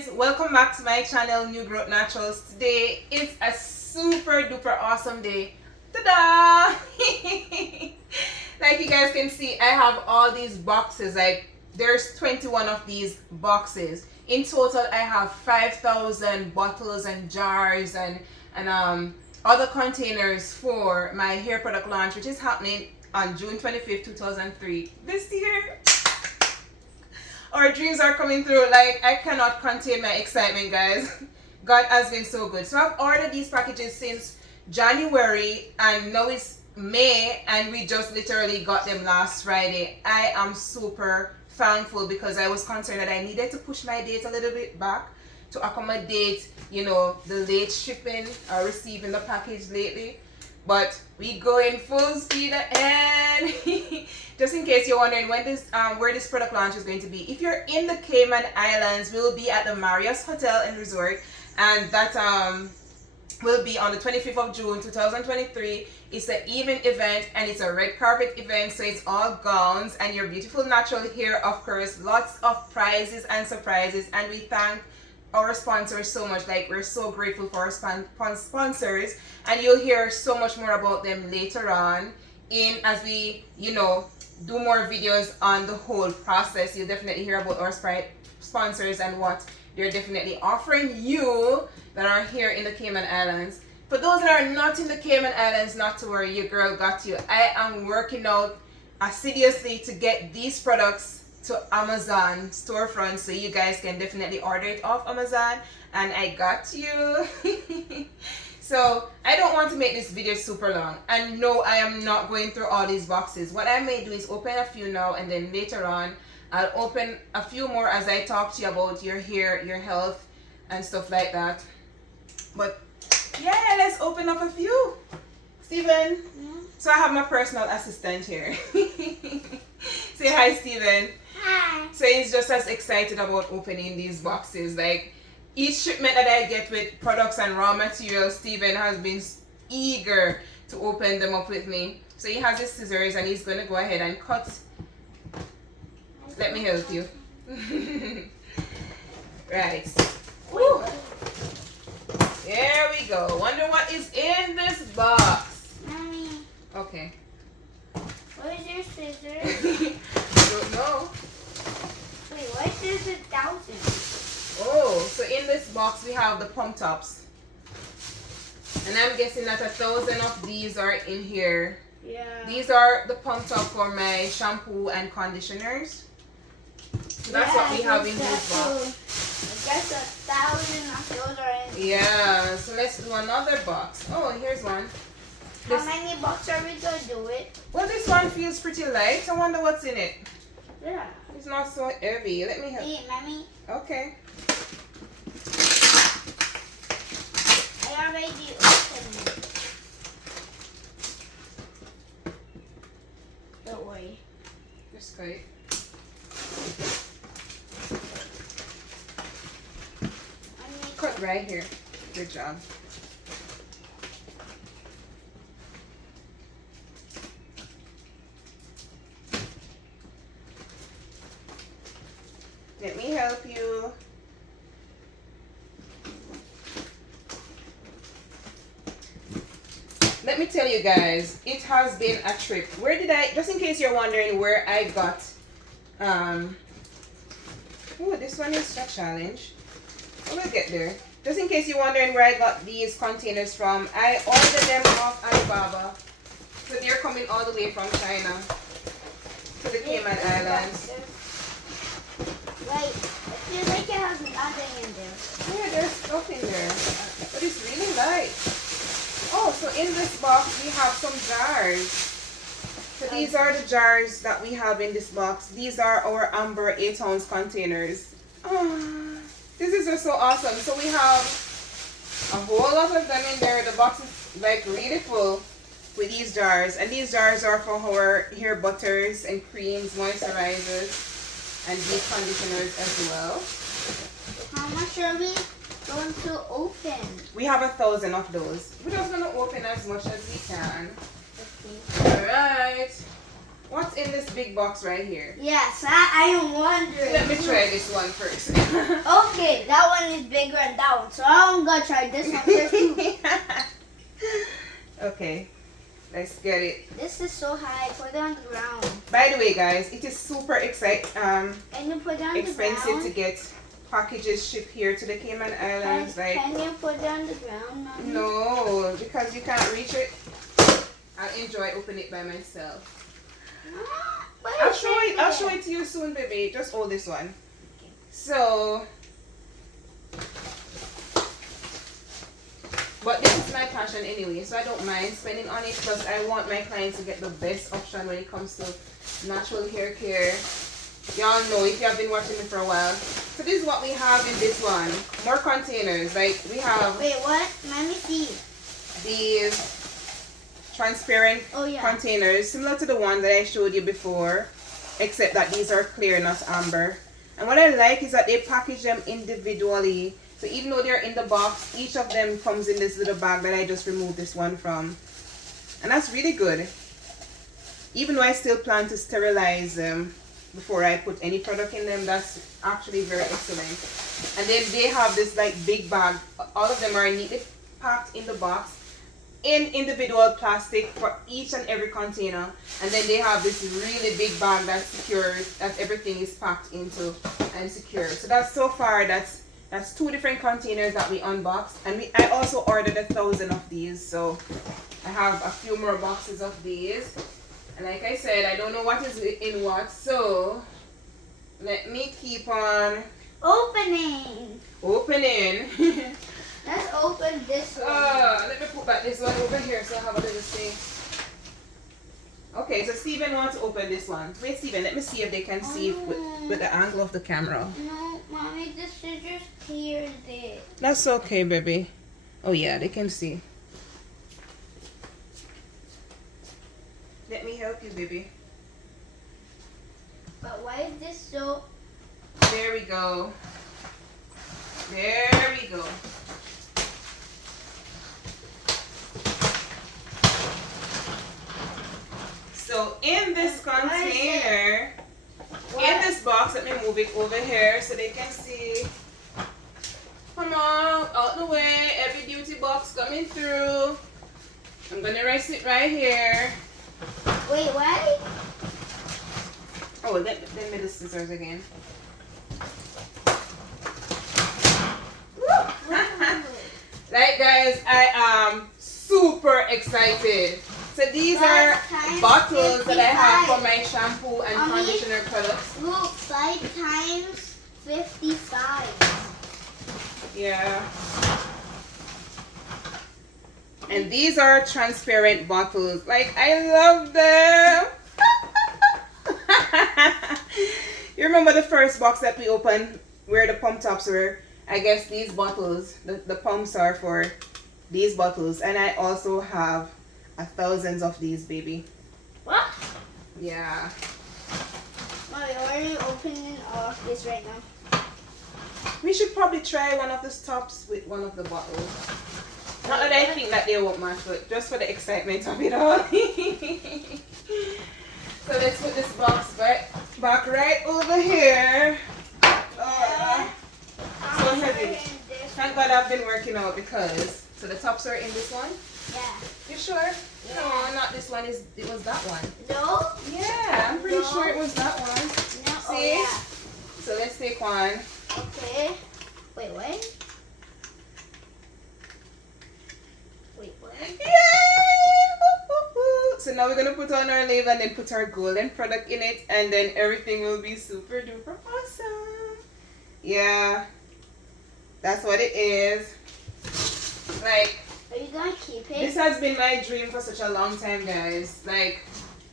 guys, welcome back to my channel New Growth Naturals. Today it's a super duper awesome day. Ta-da! Like you guys can see, I have all these boxes. Like there's 21 of these boxes. In total I have 5,000 bottles and jars and other containers for my hair product launch, which is happening on June 25th, 2003 this year. Our dreams are coming through. Like, I cannot contain my excitement, guys. God has been so good. So I've ordered these packages since January and now it's May and we just literally got them last Friday. I am super thankful because I was concerned that I needed to push my date a little bit back to accommodate, you know, the late shipping or receiving the package lately. But we go in full speed ahead. Just in case you're wondering when this where this product launch is going to be, if you're in the Cayman Islands, we'll be at the Marriott Hotel and Resort, and that will be on the 25th of June 2023. It's an evening event and it's a red carpet event, so it's all gowns and your beautiful natural hair, of course, lots of prizes and surprises, and we thank our sponsors so much. Like, we're so grateful for our sponsors, and you'll hear so much more about them later on as we, you know, do more videos on the whole process. You'll definitely hear about our sponsors and what they're definitely offering you that are here in the Cayman Islands. For those that are not in the Cayman Islands, not to worry, your girl got you. I am working out assiduously to get these products to Amazon storefront, so you guys can definitely order it off Amazon, and I got you. So I don't want to make this video super long, and no, I am not going through all these boxes. What I may do is open a few now, and then later on I'll open a few more as I talk to you about your hair, your health and stuff like that. But yeah, let's open up a few. Steven. So I have my personal assistant here. Say hi, Steven. Hi. So he's just as excited about opening these boxes. Like, each shipment that I get with products and raw materials, Steven has been eager to open them up with me. So he has his scissors and he's going to go ahead and cut. Let me help you. Right. Woo. There we go. Wonder what is in this box. Mommy, Okay. where's your scissors? Don't know. Wait, why is there 1,000? Oh, so in this box we have the pump tops. And I'm guessing that 1,000 of these are in here. Yeah. These are the pump top for my shampoo and conditioners. So that's what we have in this box. I guess 1,000 of those are in. Yeah, so let's do another box. Oh, here's one. How many boxes are we going to do it? Well, this one feels pretty light. I wonder what's in it. Yeah. It's not so heavy. Let me help. Hey, Mommy, Okay. I already opened it. Don't worry. Just cut. Cut right here. Good job. Let me help you. Let me tell you guys, it has been a trip. Where did I, just in case you're wondering where I got, oh, this one is a challenge. We'll get there. Just in case you're wondering where I got these containers from, I ordered them off Alibaba. So they're coming all the way from China to the Cayman Islands. Wait, it feels like it has nothing in there. Yeah, there's stuff in there, but it's really light. Oh, so in this box we have some jars. So these are the jars that we have in this box. These are our amber 8-ounce containers. Oh, this is just so awesome. So we have a whole lot of them in there. The box is like really full with these jars, and these jars are for our hair butters and creams, moisturizers, and deep conditioners as well. How much are we going to open? We have 1,000 of those. We're just gonna open as much as we can. Okay. Alright. What's in this big box right here? Yes, I am wondering. Let me try this one first. Okay, that one is bigger than that one, so I'm gonna try this one first too. Okay, let's get it. This is so high. Put it on the ground. By the way, guys, it is super And you put it on the expensive ground. to get packages shipped here to the Cayman Islands. Can you put it on the ground, Mommy? No, because you can't reach it. I'll enjoy opening it by myself. I'll show it to you soon, baby. Just hold this one. Okay. So, but this is my passion anyway, so I don't mind spending on it because I want my clients to get the best option when it comes to natural hair care. Y'all know if you have been watching me for a while. So this is what we have in this one. More containers. Like we have. Wait, what? Let me see. These transparent containers, similar to the one that I showed you before, except that these are clear, not amber. And what I like is that they package them individually. So even though they're in the box, each of them comes in this little bag that I just removed this one from. And that's really good. Even though I still plan to sterilize them before I put any product in them, that's actually very excellent. And then they have this like big bag. All of them are neatly packed in the box in individual plastic for each and every container, and then they have this really big bag that's secured, that everything is packed into and secured. So that's so far that's 2 different containers that we unboxed, and I also ordered 1,000 of these, so I have a few more boxes of these. And like I said, I don't know what is in what, so let me keep on opening. Let's open this one. Let me put back this one over here so I have a little space. Okay, so Steven wants to open this one. Wait, Steven, let me see if they can see with the angle of the camera. No, Mommy, the scissors teared it. That's okay, baby. Oh yeah, they can see. Let me help you, baby. But why is this so... There we go. There we go. So in this container, in this box, let me move it over here so they can see. Come on, out the way. Every beauty box coming through. I'm gonna rest it right here. Wait, what? Oh, let me the scissors again. Like guys, I am super excited. So these are bottles that I have for my shampoo and conditioner products. Look, 5 times 55. Yeah. And these are transparent bottles. Like, I love them. You remember the first box that we opened where the pump tops were? I guess these bottles, the pumps are for these bottles. And I also have 1,000 of these, baby. What? Yeah. Mommy, why are you opening all of this right now? We should probably try one of the stops with one of the bottles. Not that I think that they won't match, but just for the excitement of it all. So let's put this box back right over here. So heavy. Thank God I've been working out because... So the tops are in this one? Yeah. You sure? Yeah. No, not this one. It was that one. No? Yeah, I'm pretty sure it was that one. No. See? Oh, yeah. So let's take one. Okay. Wait, what? Wait, what? Yay! So now we're going to put on our label and then put our golden product in it, and then everything will be super duper awesome. Yeah. That's what it is. Like, are you gonna keep it? this has been my dream for such a long time, guys. Like,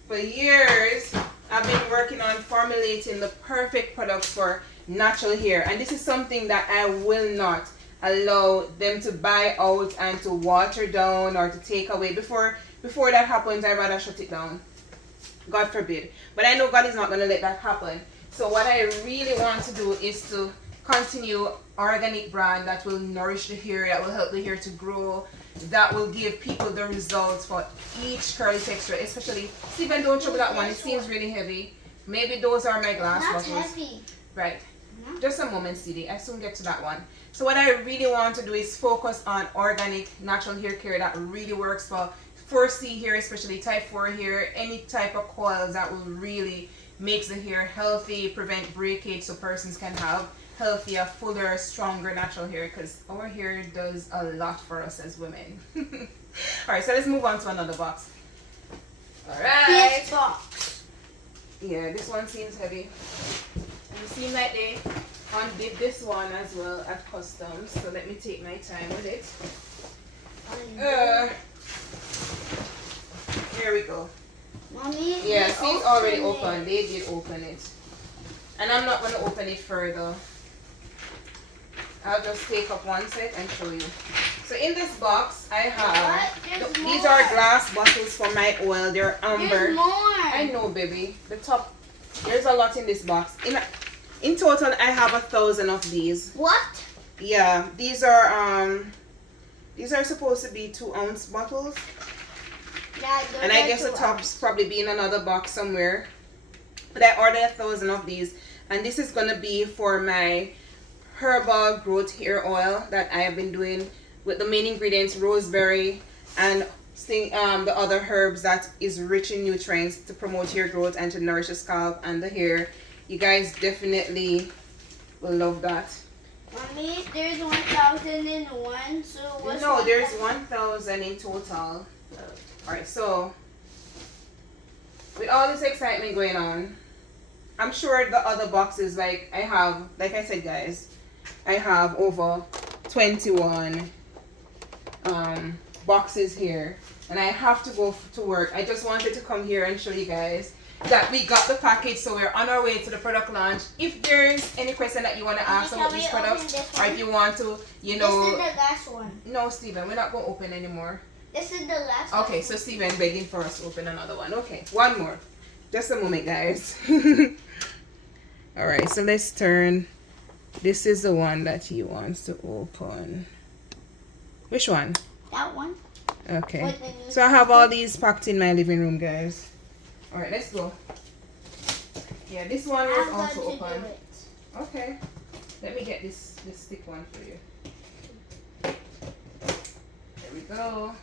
for years, I've been working on formulating the perfect products for natural hair. And this is something that I will not allow them to buy out and to water down or to take away. Before that happens, I'd rather shut it down. God forbid. But I know God is not going to let that happen. So what I really want to do is to continue organic brand that will nourish the hair, that will help the hair to grow, that will give people the results for each curly texture. Especially, Steven, don't trouble that one. It seems really heavy. Maybe those are my glass Not bottles. heavy. Right. No. Just a moment, CD. I soon get to that one. So what I really want to do is focus on organic, natural hair care that really works for 4C hair, especially type 4 hair, any type of coils that will really makes the hair healthy, prevent breakage, so persons can have healthier, fuller, stronger natural hair, because our hair does a lot for us as women. Alright, so let's move on to another box. Alright. This box. Yeah, this one seems heavy. And it seems like they undid this one as well at customs, so let me take my time with it. Here we go. Mommy, Yeah, see, it's already open open. it. They did open it. And I'm not going to open it further. I'll just take up one set and show you. So in this box, I have, What? these are glass bottles for my oil. They're amber. There's more. I know, baby. The top, there's a lot in this box. In total, I have 1,000 of these. What? Yeah, these are supposed to be 2-ounce bottles. Yeah, And I guess the top's probably be in another box somewhere. But I ordered 1,000 of these. And this is going to be for my herbal growth hair oil that I have been doing with the main ingredients, rosemary and the other herbs that is rich in nutrients to promote hair growth and to nourish the scalp and the hair. You guys definitely will love that. Mommy, there's 1,001, so what's No, there's 1,000 in total. Alright, so with all this excitement going on, I'm sure the other boxes, like I said, guys, I have over 21 boxes here, and I have to go to work. I just wanted to come here and show you guys that we got the package, so we're on our way to the product launch. If there's any question that you want to ask about these products, or if you want to, you know. This is the last one. No, Steven, we're not going to open anymore. This is the last one. Okay, so Steven begging for us to open another one. Okay, one more. Just a moment, guys. Alright, so let's turn. This is the one that he wants to open. Which one? That one. Okay. So I have all these packed in my living room, guys. Alright, let's go. Yeah, this one was also open. Okay. Let me get this thick one for you. There we go.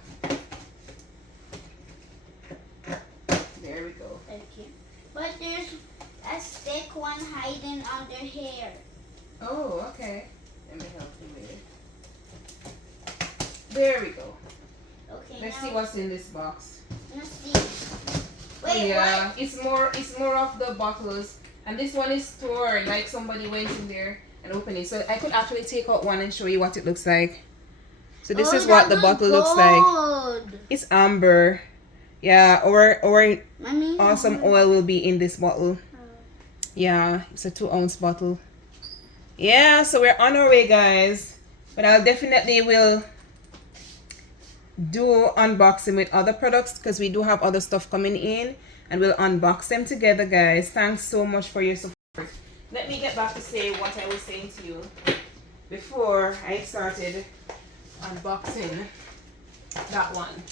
There we go. Thank you. But there's a thick one hiding under here. Oh, okay. Let me help you with it. There we go. Okay. Let's now, see what's in this box. Let's see. Wait, Yeah, what? it's more of the bottles, and this one is stored like somebody went in there and opened it. So I could actually take out one and show you what it looks like. So this is what the bottle looks like. It's amber. Yeah, or Mommy, awesome oil will be in this bottle. Yeah, it's a 2-ounce bottle. Yeah, so we're on our way, guys. But I'll definitely will do unboxing with other products, because we do have other stuff coming in, and we'll unbox them together, guys. Thanks so much for your support. Let me get back to say what I was saying to you before I started unboxing that one.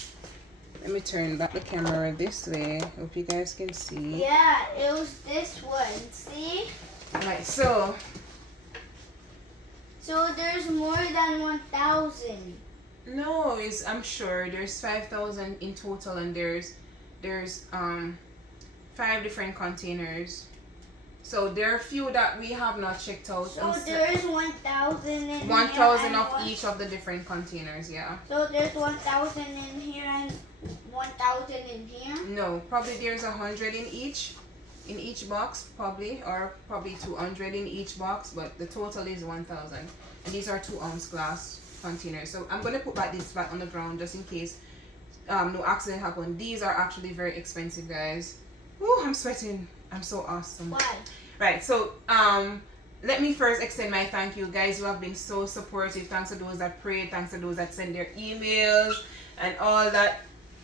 Let me turn back the camera this way. Hope you guys can see. Yeah, it was this one. See? Alright, so there's more than 1,000. no, I'm sure there's 5,000 in total, and there's 5 different containers. So there are a few that we have not checked out. So there's 1,000 in 1,000 here. of each of the different containers, yeah. So there's 1,000 in here and 1,000 in here. No, probably there's 100 in each box, probably, or probably 200 in each box, but the total is 1,000. And these are 2-ounce glass containers. So I'm gonna put this back on the ground just in case no accident happened. These are actually very expensive, guys. Ooh, I'm sweating. I'm so awesome. Why? Right, so let me first extend my thank you, guys. You have been so supportive. Thanks to those that prayed, thanks to those that send their emails and all that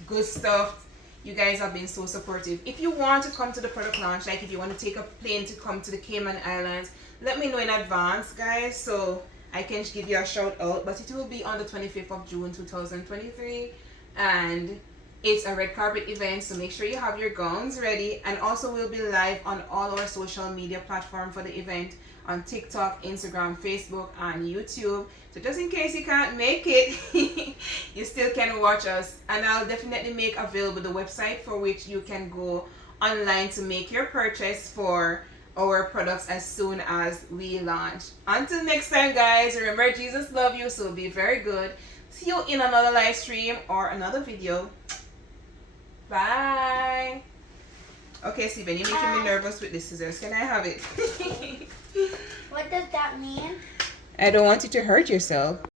good stuff. You guys have been so supportive. If you want to come to the product launch, like if you want to take a plane to come to the Cayman Islands, let me know in advance, guys, so I can give you a shout out, but it will be on the 25th of June 2023, and it's a red carpet event, so make sure you have your gowns ready. And also we'll be live on all our social media platforms for the event, on TikTok, Instagram, Facebook, and YouTube. So just in case you can't make it, you still can watch us. And I'll definitely make available the website for which you can go online to make your purchase for our products as soon as we launch. Until next time, guys, remember Jesus loves you, so be very good. See you in another live stream or another video. Bye. Okay, Steven, you're making me nervous with the scissors. Can I have it? What does that mean? I don't want you to hurt yourself.